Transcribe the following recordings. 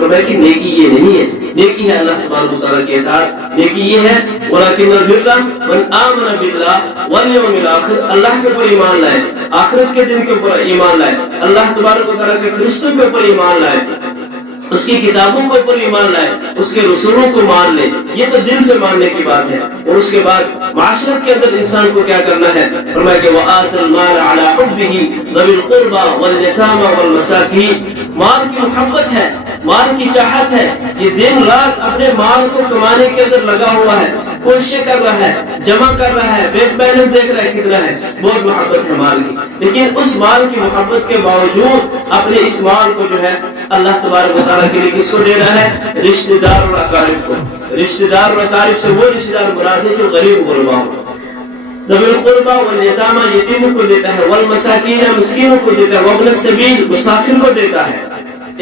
فرمایا کہ نیکی یہ نہیں ہے، نیکی ہے اللہ تبارک و تعالیٰ کی اطاعت، نیکی یہ ہے ولکن البر من آمن باللہ والیوم الآخر، اللہ کے اوپر ایمان لائے، آخرت کے دن کے اوپر ایمان لائے، اللہ تبارک و تعالیٰ کے فرشتوں کے اوپر ایمان لائے، اس کی کتابوں کے اوپر ایمان لائے، اس کے رسولوں کو مان لے، یہ تو دل سے ماننے کی بات ہے۔ اور اس کے بعد معاشرت کے اندر انسان کو کیا کرنا ہے؟ فرمایا کہ وَآتَ الْمَالَ عَلَىٰ حُبِّهِ ذَوِي الْقُرْبَىٰ وَالْيَتَامَىٰ وَالْمَسَاكِينِ، مال کی محبت ہے، مال کی چاہت ہے، یہ دن رات اپنے مال کو کمانے کے اندر لگا ہوا ہے، کوششیں کر رہا ہے، جمع کر رہا ہے، بینک بیلنس دیکھ رہا ہے کتنا ہے، بہت محبت ہے مال کی، لیکن اس مال کی محبت کے باوجود اپنے اس مال کو جو ہے اللہ تبارک و تعالیٰ کے لیے کس کو دے رہا ہے؟ رشتہ دار اور اقارب کو۔ رشتہ دار اور اقارب سے وہ رشتہ دار مراد ہے جو غریب غربا ہو، ذوی القربیٰ والیتامہ یتیموں کو دیتا ہے، والمساکین مسکینوں کو دیتا ہے، وابن السبیل مسافر کو دیتا ہے۔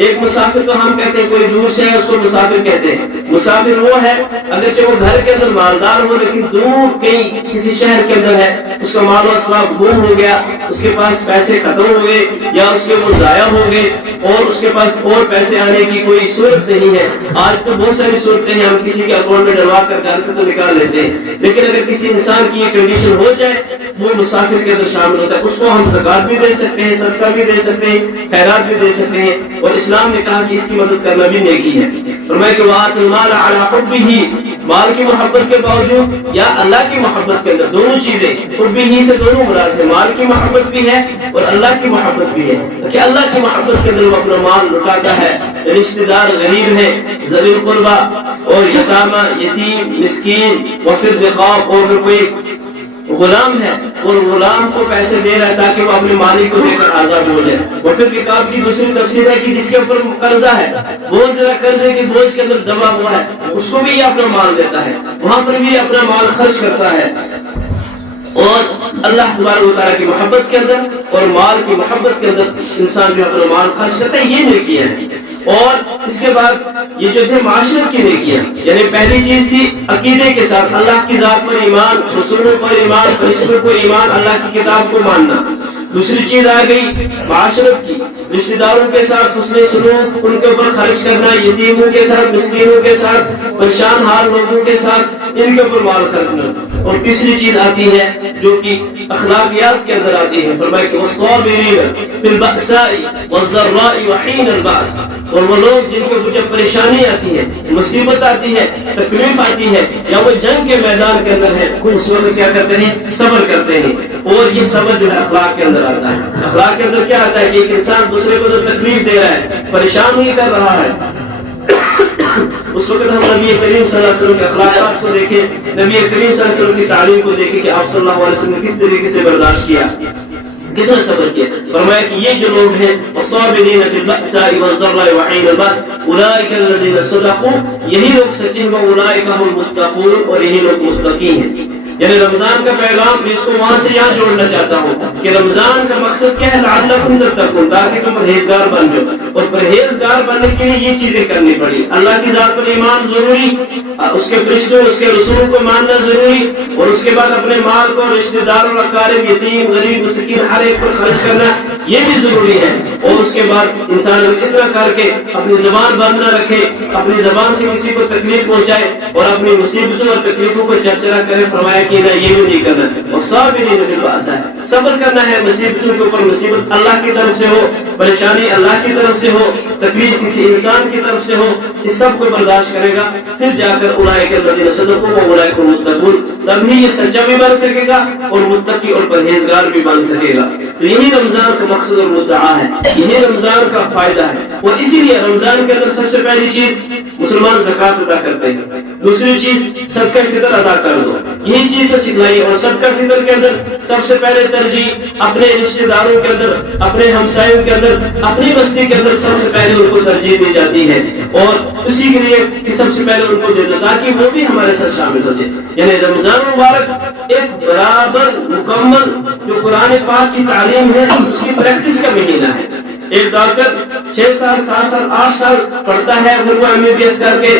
ایک مسافر تو ہم کہتے ہیں کوئی دور سے ہے اس کو مسافر کہتے ہیں، مسافر وہ ہے اگرچہ وہ گھر کے اندر مالدار ہو لیکن دور کہیں کسی شہر کے اندر ہے، اس کا مال و اسباب گم ہو گیا، اس کے پاس پیسے ختم ہو گئے یا اس کے وہ ضائع ہو گئے اور اس کے پاس اور پیسے آنے کی کوئی صورت نہیں ہے۔ آج تو بہت ساری صورتیں ہیں، ہم کسی کے اکاؤنٹ میں ڈلوا کر گھر سے تو نکال لیتے ہیں، لیکن اگر کسی انسان کی یہ کنڈیشن ہو جائے وہ مسافر کے اندر شامل ہوتا ہے، اس کو ہم زکوٰۃ بھی دے سکتے ہیں، صدقہ بھی دے سکتے ہیں، خیرات بھی دے سکتے ہیں، اور اسلام نے کہا کہ اس کی مدد کرنا بھی نیکی ہے۔ فرمایا کہ وَآتَ الْمَالَ عَلَىٰ حُبِّهِ، مال کی محبت کے باوجود یا اللہ کی محبت کے اندر، دونوں چیزیں حُبِّهِ سے دونوں مراد ہے، مال کی محبت بھی ہے اور اللہ کی محبت بھی ہے، کہ اللہ کی محبت کے اندر وہ اپنا مال لٹاتا ہے، رشتہ دار غریب ہے، ذوی القربیٰ اور یتامہ یتیم مسکین وفی الرقاب، اور کوئی غلام ہے اور غلام کو پیسے دے رہا ہے تاکہ وہ اپنے مالک کو دے کر آزاد ہو جائے۔ اور پھر رقاب کی دوسری تفسیر ہے کہ جس کے اوپر قرضہ ہے، بہت زیادہ قرضے کے بوجھ کے اندر دبا ہوا ہے، اس کو بھی یہ اپنا مال دیتا ہے، وہاں پر بھی اپنا مال خرچ کرتا ہے۔ اور اللہ تبارک و تعالیٰ کی محبت کے اندر اور مال کی محبت کے اندر انسان جو اپنا مال خرچ کرتا ہے، یہ نیکی ہے۔ اور اس کے بعد یہ جو تھے معاشرت کی نیکیاں، یعنی پہلی چیز تھی عقیدے کے ساتھ اللہ کی ذات پر ایمان، رسولوں پر ایمان، فرشتوں پر ایمان، اللہ کی کتاب کو ماننا۔ دوسری چیز آ گئی معاشرت کی، رشتہ داروں کے ساتھ حسن سلوک، ان کے اوپر خرچ کرنا، یتیموں کے ساتھ، مسکینوں کے ساتھ، پریشان حال لوگوں کے ساتھ ان کے اوپر مال خرچنا۔ اور تیسری چیز آتی ہے جو کہ اخلاقیات کے اندر آتی ہے، فرمایا کہ والصابرین فی البأساء والضراء وحین البأس، اور وہ لوگ جن کے اوپر جب پریشانی آتی ہے، مصیبت آتی ہے، تکلیف آتی ہے، یا وہ جنگ کے میدان کے اندر ہے، اس وقت کیا کرتے ہیں؟ صبر کرتے ہیں۔ اور یہ صبر جو ہے اخلاق کے اندر آتا ہے۔ اخلاق کے اندر کیا آتا ہے کہ ایک انسان دوسرے کو جو تکلیف دے رہا ہے، پریشان ہی کر رہا ہے، اس وقت ہم نبی کریم صلی اللہ علیہ وسلم کے اخلاقات کو دیکھیں، نبی کریم صلی اللہ علیہ وسلم کی تعلیم کو دیکھیں کہ آپ صلی اللہ علیہ وسلم نے کس طریقے سے برداشت کیا، کتنا صبر کیا۔ فرمایا کہ یہ جو لوگ ہیں والصابرین فی البأساء والضراء وحین البأس اولئک الذین صدقوا، یہی لوگ سچے ہیں، واولئک هم المتقون، اور یہی لوگ متقی ہیں۔ یعنی رمضان کا پیغام میں اس کو وہاں سے یہاں جوڑنا چاہتا ہوں کہ رمضان کا مقصد کیا ہے؟ لعلکم تتقون، تاکہ تم پرہیزگار بن جاؤ، اور پرہیزگار بننے کے لیے یہ چیزیں کرنی پڑی، اللہ کی ذات پر ایمان ضروری، اس کے فرشتوں اس کے رسولوں کو ماننا ضروری، اور اس کے بعد اپنے مال کو رشتہ دار اور اقارب، یتیم غریب مسکین ہر ایک پر خرچ کرنا یہ بھی ضروری ہے۔ اور اس کے بعد انسان اتنا کر کے اپنی زبان بند نہ رکھے، اپنی زبان سے کسی کو تکلیف پہنچائے اور اپنی مصیبتوں اور تکلیفوں کو چرچرا کرے، فرمایا کہ نہ یہ بھی نہیں کرنا۔ والصابرین فی البأساء، صبر کرنا ہے مصیبتوں کے اوپر، مصیبت اللہ کی طرف سے ہو، پریشانی اللہ کی طرف سے ہو، تکلیف کسی انسان کی طرف سے ہو، اس سب کو برداشت کرے گا، پھر جا کر اولئک الذین صدقوا واولئک هم المتقون، تبھی یہ سچا بھی بن سکے گا اور متقی اور پرہیزگار بھی بن سکے گا۔ تو یہی رمضان کا مقصد اور مدعا ہے، یہی رمضان کا فائدہ ہے۔ اور اسی لیے رمضان کے اندر سب سے پہلی چیز مسلمان زکوٰۃ ادا کرتے ہیں، دوسری چیز صدقہ فطر ادا کر دو، یہی چیز تو سکھلائی۔ اور صدقہ فطر کے اندر سب سے پہلے ترجیح اپنے رشتہ داروں کے اندر، اپنے ہمسایوں کے اندر، اپنی بستی کے اندر سب سے پہلے ان کو ترجیح دی جاتی ہے، اور اسی کے لیے کہ سب سے پہلے ان کو دے دو تاکہ وہ بھی ہمارے ساتھ شامل ہو جائے۔ یعنی رمضان مبارک ایک برابر مکمل جو قرآن پاک کی تعلیم ہے اس کی پریکٹس کا مہینہ ہے۔ ایک ڈاکٹر 6 سال 7 سال 8 سال پڑھتا ہے، وہ MBBS کر کے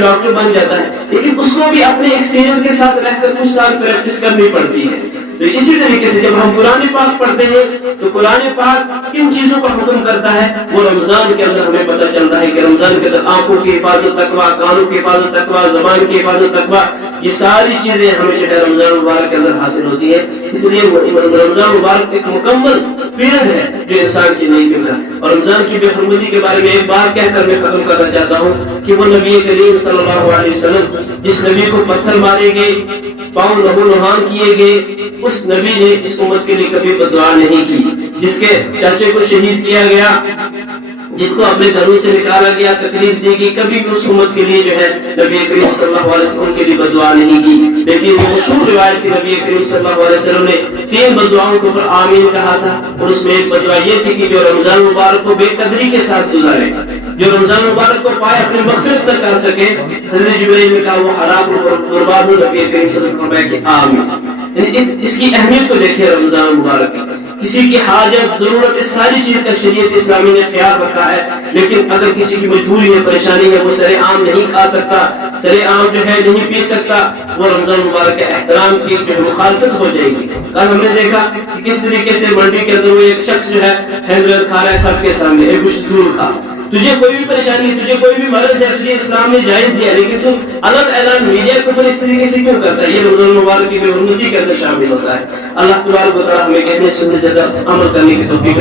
ڈاکٹر بن جاتا ہے، لیکن اس کو بھی اپنے ایک سینئر کے ساتھ رہ کر کچھ سال پریکٹس کرنی پڑتی ہے۔ تو اسی طریقے سے جب ہم قرآن پاک پڑھتے ہیں تو قرآن پاک کن چیزوں کا حکم کرتا ہے وہ رمضان کے اندر ہمیں پتہ چلتا ہے کہ رمضان کے اندر آنکھوں کی حفاظت تقویٰ، کانوں کی حفاظت تقویٰ، زبان کی حفاظت تقویٰ، یہ ساری چیزیں ہمیں جو ہے رمضان مبارک کے اندر حاصل ہوتی ہے. اس لیے رمضان مبارک ایک مکمل پیریڈ ہے جو انسان کی نہیں کرتا. اور رمضان کی بے حرمتی کے بارے میں ایک بات کہہ کر میں ختم کرنا چاہتا ہوں کہ وہ نبی کریم صلی اللہ علیہ وسلم جس نبی کو پتھر مارے گئے، پاؤں لہو لہان کیے گئے، اس نبی نے اس امت کے لیے کبھی بددعا نہیں کی. جس کے چاچے کو شہید کیا گیا، جن کو اپنے گھروں سے نکالا گیا، تکلیف دی گئی، کبھی بھی اس امت کے لیے جو ہے نبی کریم صلی اللہ علیہ وسلم کے لیے بددعا نہیں کی. لیکن مشہور روایت کی نبی کریم صلی اللہ علیہ وسلم نے 3 بددعاؤں کے اوپر آمین کہا تھا، اور اس میں ایک بددعا یہ تھی کہ جو رمضان مبارک کو بے قدری کے ساتھ گزارے، جو رمضان مبارک کو پائے اپنی مغفرت نہ کر سکے، حضرت جبرائیل نے کہا وہ ہلاک اور برباد ہو. نبی کریم صلی اللہ علیہ وسلم نے کہ آمین. اس کی اہمیت کو دیکھیں رمضان مبارک کی. کسی کی حاجت، ضرورت، اس ساری چیز کا شریعت اسلامی نے خیال رکھا ہے. لیکن اگر کسی کی مجبوری ہے، پریشانی ہے، وہ سر عام نہیں کھا سکتا، سر عام جو ہے نہیں پی سکتا، وہ رمضان مبارک کے احترام کی جو ہے مخالفت ہو جائے گی. کل ہم نے دیکھا کہ کس طریقے سے منڈی کے اندر وہ ایک شخص جو ہے ہینڈل کھا رہا ہے سب کے سامنے، ایک کچھ دور کھا. تجھے کوئی بھی پریشانی، تجھے کوئی بھی مرض ہے، تجھے اسلام نے جائز دیا، لیکن تم الگ اعلان میڈیا کے اوپر اس طریقے سے کیوں کرتا ہے؟ یہ رمضان مبارک کی بے حرمتی کے اندر شامل ہوتا ہے. اللہ تبارک و تعالی ہمیں کہنے سننے سے عمل کرنے کی توفیق